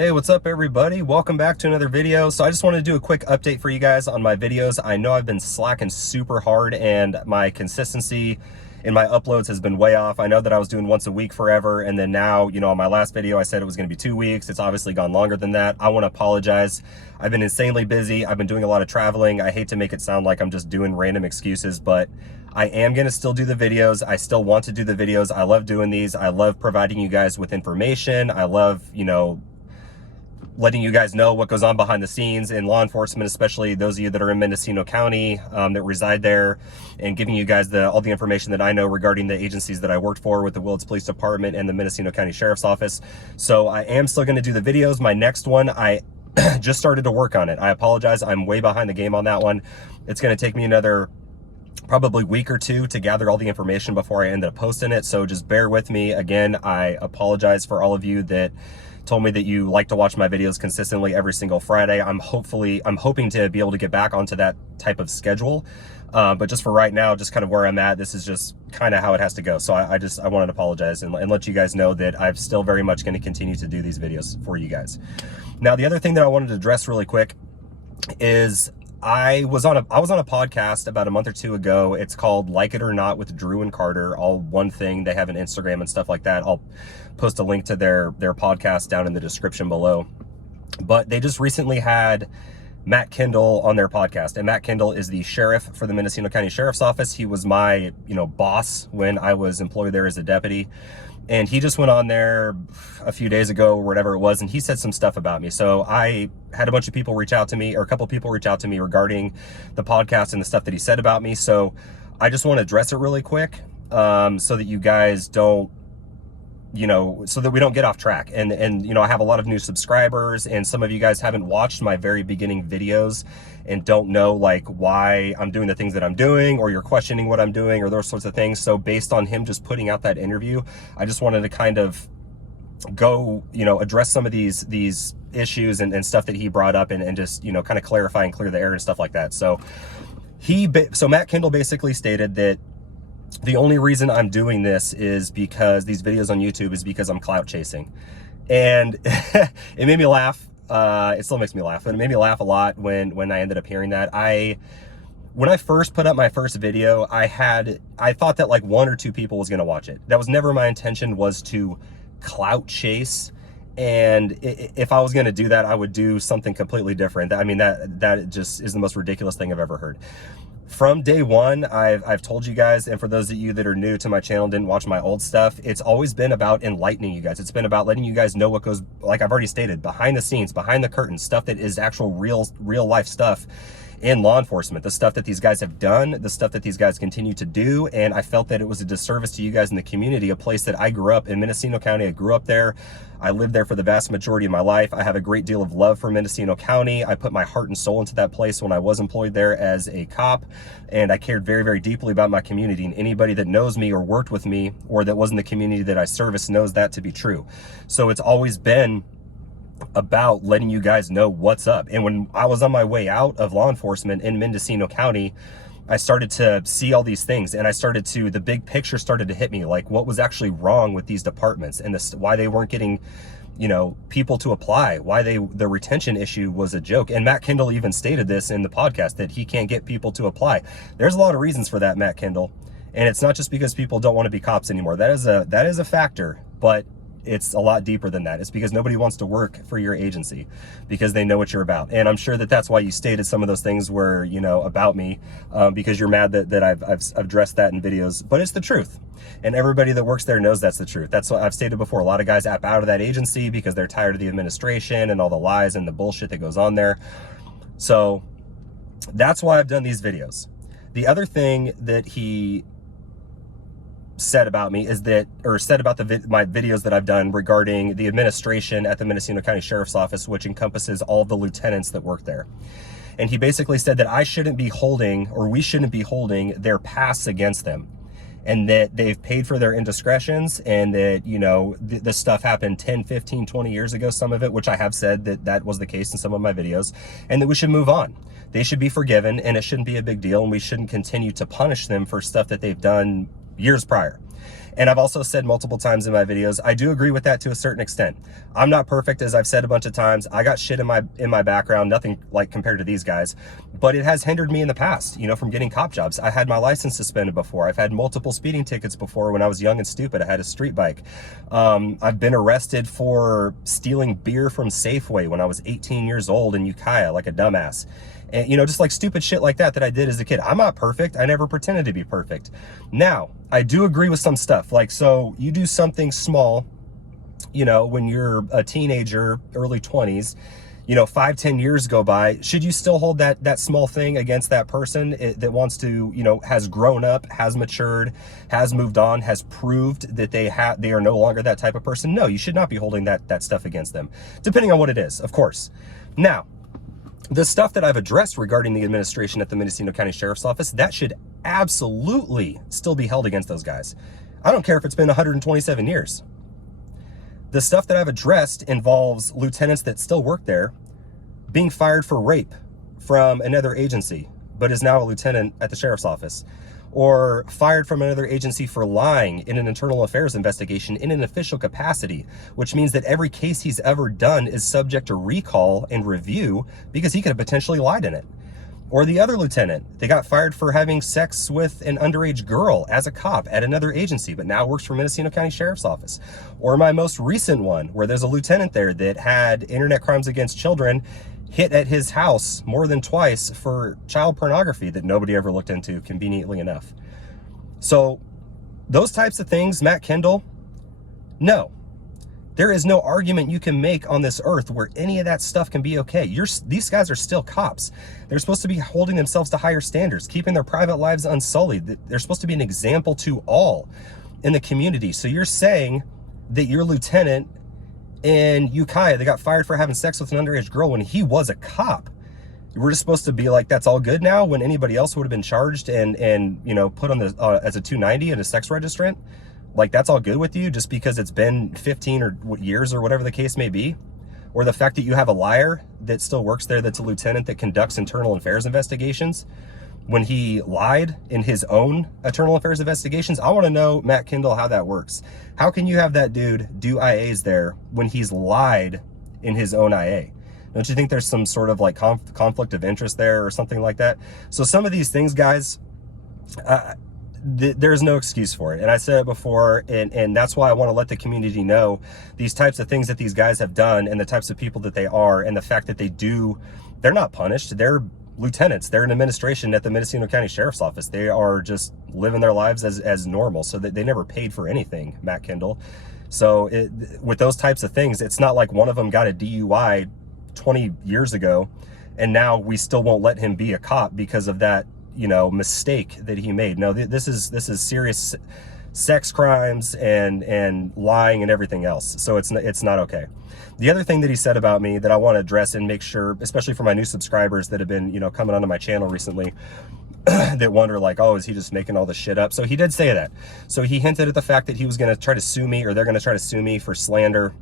Hey, what's up everybody? Welcome back to another video. So I just wanted to do a quick update for you guys on my videos. I know I've been slacking super hard and my consistency in my uploads has been way off. I know that I was doing once a week forever, and then now, on my last video I said it was going to be 2 weeks. It's obviously gone longer than that. I want to apologize. I've been insanely busy. I've been doing a lot of traveling. I hate to make it sound like I'm just doing random excuses, but I am going to still do the videos. I still want to do the videos. I love doing these. I love providing you guys with information. I love, letting you guys know what goes on behind the scenes in law enforcement, especially those of you that are in Mendocino County that reside there, and giving you guys all the information that I know regarding the agencies that I worked for with the Willits Police Department and the Mendocino County Sheriff's Office. So I am still going to do the videos. My next one, I just started to work on it. I apologize. I'm way behind the game on that one. It's going to take me another probably week or two to gather all the information before I end up posting it. So just bear with me. Again, I apologize for all of you that told me that you like to watch my videos consistently every single Friday. I'm hoping to be able to get back onto that type of schedule. But just for right now, just kind of where I'm at, this is just kind of how it has to go. So I wanted to apologize and let you guys know that I'm still very much going to continue to do these videos for you guys. Now, the other thing that I wanted to address really quick is I was on a podcast about a month or two ago. It's called Like It or Not with Drew and Carter, all one thing. They have an Instagram and stuff like that. I'll post a link to their podcast down in the description below. But they just recently had Matt Kendall on their podcast, and Matt Kendall is the sheriff for the Mendocino County Sheriff's Office. He was my, boss when I was employed there as a deputy. And he just went on there a few days ago or whatever it was, and he said some stuff about me. So I had a bunch of people reach out to me, or a couple of people reach out to me regarding the podcast and the stuff that he said about me. So I just want to address it really quick so that you guys don't, so that we don't get off track. And I have a lot of new subscribers, and some of you guys haven't watched my very beginning videos and don't know like why I'm doing the things that I'm doing, or you're questioning what I'm doing, or those sorts of things. So based on him just putting out that interview, I just wanted to kind of go, address some of these issues and stuff that he brought up, and just, kind of clarify and clear the air and stuff like that. So Matt Kendall basically stated that the only reason I'm doing this is because these videos on YouTube is because I'm clout chasing. And it made me laugh. It still makes me laugh, but it made me laugh a lot when I ended up hearing that. When I first put up my first video, I thought that like 1 or 2 people was going to watch it. That was never my intention, was to clout chase. And if I was going to do that, I would do something completely different. I mean, that just is the most ridiculous thing I've ever heard. From day one, I've told you guys, and for those of you that are new to my channel and didn't watch my old stuff, it's always been about enlightening you guys. It's been about letting you guys know what goes, like I've already stated, behind the scenes, behind the curtains, stuff that is actual real life stuff in law enforcement, the stuff that these guys have done, the stuff that these guys continue to do. And I felt that it was a disservice to you guys in the community, a place that I grew up in, Mendocino County. I grew up there. I lived there for the vast majority of my life. I have a great deal of love for Mendocino County. I put my heart and soul into that place when I was employed there as a cop, and I cared very, very deeply about my community. And anybody that knows me or worked with me or that was in the community that I service knows that to be true. So it's always been about letting you guys know what's up. And when I was on my way out of law enforcement in Mendocino County, I started to see all these things, and the big picture started to hit me, like what was actually wrong with these departments, and why they weren't getting, people to apply, why the retention issue was a joke. And Matt Kendall even stated this in the podcast, that he can't get people to apply. There's a lot of reasons for that, Matt Kendall. And it's not just because people don't want to be cops anymore. That is a factor, but it's a lot deeper than that. It's because nobody wants to work for your agency because they know what you're about. And I'm sure that that's why you stated some of those things were, about me, because you're mad that I've addressed that in videos. But it's the truth. And everybody that works there knows that's the truth. That's what I've stated before. A lot of guys app out of that agency because they're tired of the administration and all the lies and the bullshit that goes on there. So that's why I've done these videos. The other thing that he said about me is that, or said about my videos that I've done regarding the administration at the Mendocino County Sheriff's Office, which encompasses all of the lieutenants that work there. And he basically said that we shouldn't be holding their pasts against them, and that they've paid for their indiscretions, and that, the stuff happened 10, 15, 20 years ago, some of it, which I have said that was the case in some of my videos, and that we should move on. They should be forgiven, and it shouldn't be a big deal, and we shouldn't continue to punish them for stuff that they've done, years prior. And I've also said multiple times in my videos, I do agree with that to a certain extent. I'm not perfect, as I've said a bunch of times. I got shit in my background, nothing like compared to these guys, but it has hindered me in the past, you know, from getting cop jobs. I had my license suspended before. I've had multiple speeding tickets before when I was young and stupid. I had a street bike. I've been arrested for stealing beer from Safeway when I was 18 years old in Ukiah, like a dumbass. And, you know, just like stupid shit like that I did as a kid. I'm not perfect. I never pretended to be perfect. Now, I do agree with some stuff. Like, so you do something small, you know, when you're a teenager, early 20s, you know, 5-10 years go by. Should you still hold that small thing against that person that wants to, you know, has grown up, has matured, has moved on, has proved that they are no longer that type of person? No, you should not be holding that stuff against them, depending on what it is, of course. Now, the stuff that I've addressed regarding the administration at the Mendocino County Sheriff's Office, that should absolutely still be held against those guys. I don't care if it's been 127 years. The stuff that I've addressed involves lieutenants that still work there being fired for rape from another agency, but is now a lieutenant at the Sheriff's Office, or fired from another agency for lying in an internal affairs investigation in an official capacity, which means that every case he's ever done is subject to recall and review because he could have potentially lied in it. Or the other lieutenant, they got fired for having sex with an underage girl as a cop at another agency, but now works for Mendocino County Sheriff's Office. Or my most recent one, where there's a lieutenant there that had internet crimes against children hit at his house more than twice for child pornography that nobody ever looked into, conveniently enough. So those types of things, Matt Kendall, no. There is no argument you can make on this earth where any of that stuff can be okay. These guys are still cops. They're supposed to be holding themselves to higher standards, keeping their private lives unsullied. They're supposed to be an example to all in the community. So you're saying that your lieutenant in Ukiah that got fired for having sex with an underage girl when he was a cop, we're just supposed to be like, that's all good now, when anybody else would have been charged and you know, put on the as a 290 and a sex registrant? Like, that's all good with you just because it's been 15 or years or whatever the case may be? Or the fact that you have a liar that still works there that's a lieutenant that conducts internal affairs investigations when he lied in his own internal affairs investigations? I want to know, Matt Kendall, how that works. How can you have that dude do IAs there when he's lied in his own IA? Don't you think there's some sort of like conflict of interest there or something like that? So some of these things, guys, there's no excuse for it. And I said it before, and that's why I want to let the community know these types of things that these guys have done and the types of people that they are, and the fact that they're not punished. They're lieutenants. They're in administration at the Mendocino County Sheriff's Office. They are just living their lives as normal, so that they never paid for anything, Matt Kendall. So with those types of things, it's not like one of them got a DUI 20 years ago and now we still won't let him be a cop because of that, you know, mistake that he made. No, this is serious sex crimes and lying and everything else. So it's not okay. The other thing that he said about me that I want to address and make sure, especially for my new subscribers that have been, you know, coming onto my channel recently, that wonder like, oh, is he just making all this shit up? So he did say that. So he hinted at the fact that he was going to try to sue me, or they're going to try to sue me for slander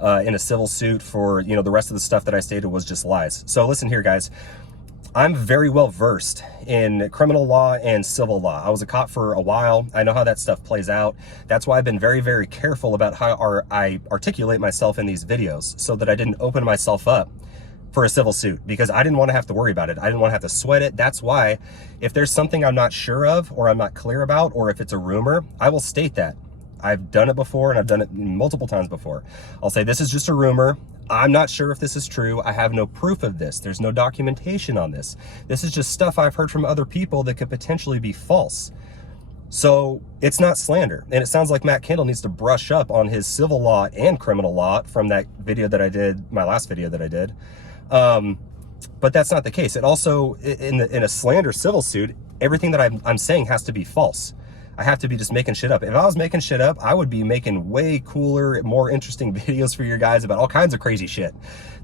in a civil suit for, you know, the rest of the stuff that I stated was just lies. So listen here, guys. I'm very well versed in criminal law and civil law. I was a cop for a while. I know how that stuff plays out. That's why I've been very, very careful about how I articulate myself in these videos, so that I didn't open myself up for a civil suit, because I didn't want to have to worry about it. I didn't want to have to sweat it. That's why if there's something I'm not sure of, or I'm not clear about, or if it's a rumor, I will state that. I've done it before, and I've done it multiple times before. I'll say, this is just a rumor. I'm not sure if this is true. I have no proof of this. There's no documentation on this. This is just stuff I've heard from other people that could potentially be false. So it's not slander. And it sounds like Matt Kendall needs to brush up on his civil law and criminal law from that video that I did, my last video that I did. But that's not the case. It also, in a slander civil suit, everything that I'm saying has to be false. I have to be just making shit up. If I was making shit up, I would be making way cooler, more interesting videos for your guys about all kinds of crazy shit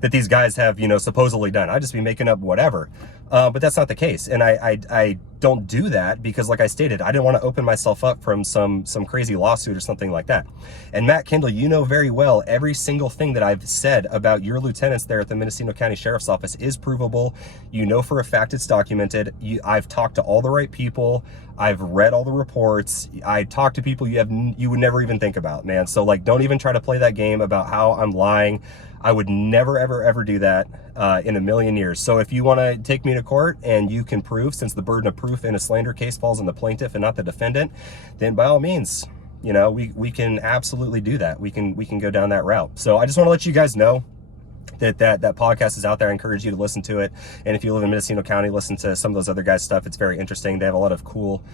that these guys have, you know, supposedly done. I'd just be making up whatever. But that's not the case. And I don't do that because, like I stated, I didn't want to open myself up from some crazy lawsuit or something like that. And Matt Kendall, you know very well every single thing that I've said about your lieutenants there at the Mendocino County Sheriff's Office is provable. You know for a fact it's documented. I've talked to all the right people. I've read all the reports. I talked to people you would never even think about, man. So like, don't even try to play that game about how I'm lying. I would never, ever do that in a million years. So if you want to take me to court and you can prove, since the burden of proof in a slander case falls on the plaintiff and not the defendant, then by all means, you know, we can absolutely do that. We can go down that route. So I just want to let you guys know that podcast is out there. I encourage you to listen to it. And if you live in Mendocino County, listen to some of those other guys' stuff. It's very interesting. They have a lot of cool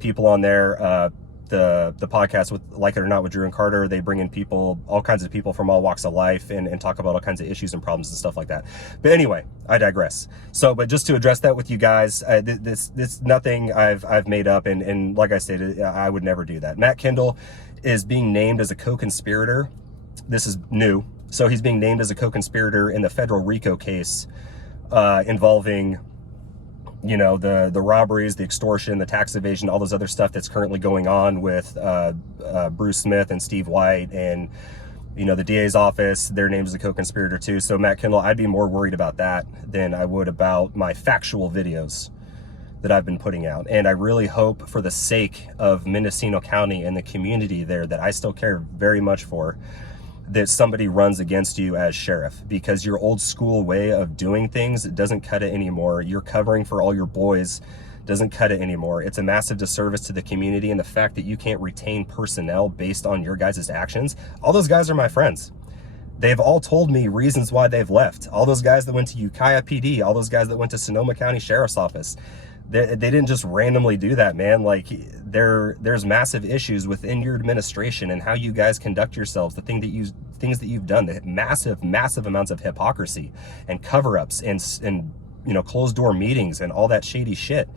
people on there. The podcast with Like It or Not with Drew and Carter, they bring in people, all kinds of people from all walks of life and talk about all kinds of issues and problems and stuff like that. But anyway, I digress. So, but just to address that with you guys, this nothing I've made up, and like I stated, I would never do that. Matt Kendall is being named as a co-conspirator. This is new. So he's being named as a co-conspirator in the federal RICO case involving, you know, the robberies, the extortion, the tax evasion, all those other stuff that's currently going on with Bruce Smith and Steve White and, you know, the DA's office. Their names as a co-conspirator too. So Matt Kendall, I'd be more worried about that than I would about my factual videos that I've been putting out. And I really hope, for the sake of Mendocino County and the community there that I still care very much for, that somebody runs against you as sheriff, because your old school way of doing things doesn't cut it anymore. You're covering for all your boys doesn't cut it anymore. It's a massive disservice to the community, and the fact that you can't retain personnel based on your guys' actions. All those guys are my friends. They've all told me reasons why they've left. All those guys that went to Ukiah PD, all those guys that went to Sonoma County Sheriff's Office, they didn't just randomly do that, man. Like, there's massive issues within your administration and how you guys conduct yourselves, the things that you've done, the massive amounts of hypocrisy and cover-ups and you know, closed door meetings and all that shady shit.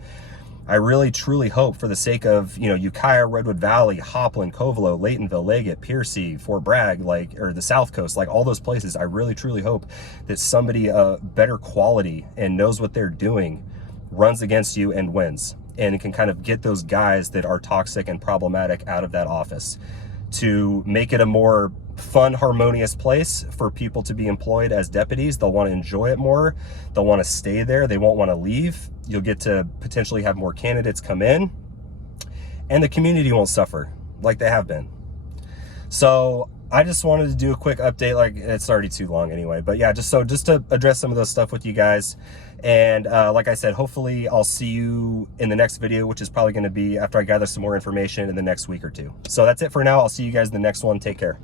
I really truly hope, for the sake of, you know, Ukiah, Redwood Valley, Hopland, Covelo, Laytonville, Leggett, Piercy, Fort Bragg, like, or the South Coast, like all those places, I really truly hope that somebody better quality and knows what they're doing runs against you and wins, and can kind of get those guys that are toxic and problematic out of that office, to make it a more fun, harmonious place for people to be employed as deputies. They'll want to enjoy it more. They'll want to stay there. They won't want to leave. You'll get to potentially have more candidates come in, and the community won't suffer like they have been. So I just wanted to do a quick update. Like, it's already too long anyway, but yeah, just to address some of those stuff with you guys. And like I said, hopefully I'll see you in the next video, which is probably going to be after I gather some more information in the next week or two. So that's it for now. I'll see you guys in the next one. Take care.